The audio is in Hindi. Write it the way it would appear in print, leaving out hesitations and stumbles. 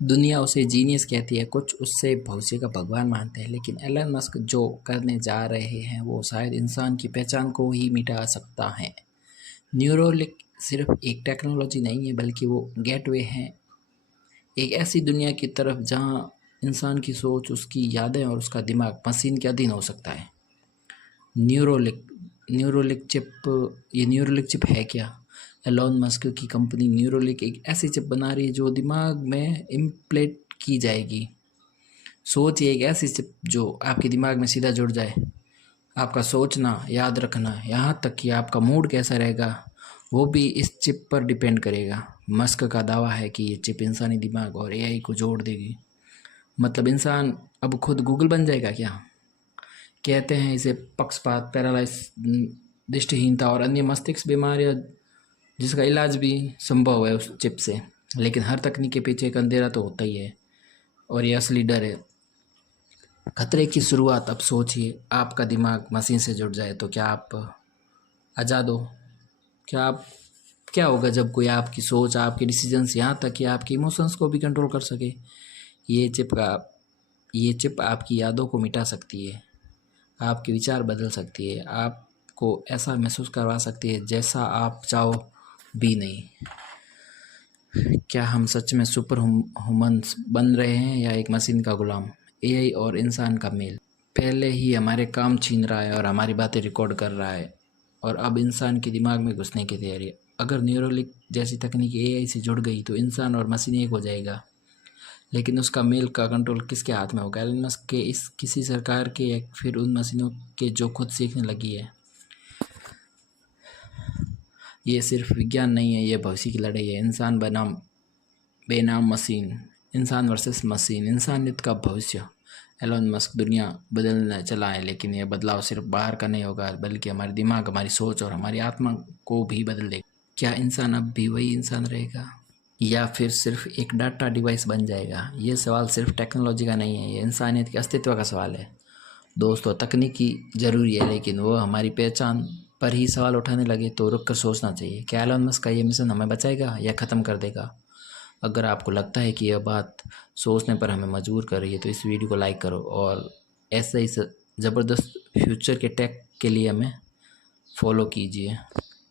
दुनिया उसे जीनियस कहती है, कुछ उससे भविष्य का भगवान मानते हैं, लेकिन एलन मस्क जो करने जा रहे हैं वो शायद इंसान की पहचान को ही मिटा सकता है। न्यूरोलिंक सिर्फ एक टेक्नोलॉजी नहीं है, बल्कि वो गेटवे है एक ऐसी दुनिया की तरफ जहां इंसान की सोच, उसकी यादें और उसका दिमाग मशीन के अधीन हो सकता है। न्यूरोलिंक न्यूरोलिंक चिप ये न्यूरोलिंक चिप है क्या? एलोन मस्क की कंपनी न्यूरोलिंक एक ऐसी चिप बना रही है जो दिमाग में इम्प्लेंट की जाएगी। सोचिए, एक ऐसी चिप जो आपके दिमाग में सीधा जुड़ जाए। आपका सोचना, याद रखना, यहाँ तक कि आपका मूड कैसा रहेगा वो भी इस चिप पर डिपेंड करेगा। मस्क का दावा है कि ये चिप इंसानी दिमाग और एआई को जोड़ देगी। मतलब इंसान अब खुद गूगल बन जाएगा क्या? कहते हैं इसे पक्षपात, पैरालाइज, दृष्टिहीनता और अन्य मस्तिष्क बीमारियां जिसका इलाज भी संभव है उस चिप से। लेकिन हर तकनीक के पीछे एक अंधेरा तो होता ही है, और ये असली डर है खतरे की शुरुआत। अब सोचिए, आपका दिमाग मशीन से जुड़ जाए तो क्या आप आज़ाद हो? क्या होगा जब कोई आपकी सोच, आपके डिसीजंस, यहाँ तक कि आपके इमोशंस को भी कंट्रोल कर सके? ये चिप का ये चिप आपकी यादों को मिटा सकती है, आपके विचार बदल सकती है, आपको ऐसा महसूस करवा सकती है जैसा आप चाहो भी नहीं। क्या हम सच में सुपर ह्यूमन्स बन रहे हैं या एक मशीन का गुलाम? एआई और इंसान का मेल पहले ही हमारे काम छीन रहा है और हमारी बातें रिकॉर्ड कर रहा है, और अब इंसान के दिमाग में घुसने की तैयारी है। अगर न्यूरोलिंक जैसी तकनीक एआई से जुड़ गई तो इंसान और मशीन एक हो जाएगा, लेकिन उसका मेल का कंट्रोल किसके हाथ में होगा? एलन मस्क के, इस किसी सरकार के, या फिर उन मशीनों के जो खुद सीखने लगी है? ये सिर्फ विज्ञान नहीं है, ये भविष्य की लड़ाई है। इंसान बनाम बेनाम मशीन, इंसान वर्सेस मशीन, इंसानियत का भविष्य। एलन मस्क दुनिया बदलने चला है, लेकिन यह बदलाव सिर्फ बाहर का नहीं होगा, बल्कि हमारे दिमाग, हमारी सोच और हमारी आत्मा को भी बदल देगा। क्या इंसान अब भी वही इंसान रहेगा, या फिर सिर्फ एक डाटा डिवाइस बन जाएगा? ये सवाल सिर्फ टेक्नोलॉजी का नहीं है, ये इंसानियत के अस्तित्व का सवाल है। दोस्तों, तकनीकी ज़रूरी है, लेकिन वो हमारी पहचान पर ही सवाल उठाने लगे तो रुक कर सोचना चाहिए। क्या एलन मस्क का ये मिशन हमें बचाएगा या ख़त्म कर देगा? अगर आपको लगता है कि यह बात सोचने पर हमें मजबूर कर रही है तो इस वीडियो को लाइक करो, और ऐसे ही ज़बरदस्त फ्यूचर के टेक के लिए हमें फॉलो कीजिए।